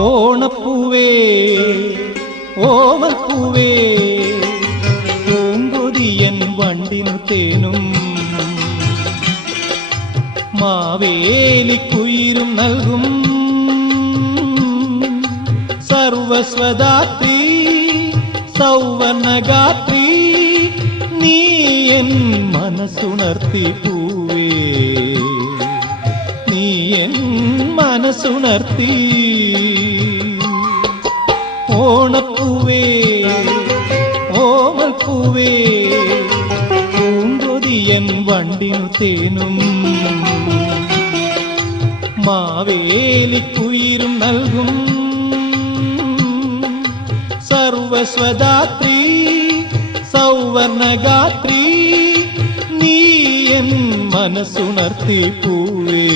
ഓണപ്പൂവേ ഓമൽപ്പൂവേ പൂങ്കൊതിയൻ വണ്ടിനു തേനും മാവേലിക്കുയിരും നൽകും സർവസ്വദാത്രീ സൗവർണഗാത്രീ നീ എൻ മനസ്സുണർത്തി പൂവേ നീ എൻ മനസ്സുണർത്തി ഓണപ്പൂവേ ഓമൽപ്പൂവേ പൂങ്കൊതിയൻ വണ്ടിനു തേനും മാവേലിക്കുയിരും നൽകും സർവസ്വദാത്രീ സൗവർണഗാത്രീ നീ എൻ മനസ്സുണർത്തി പൂവേ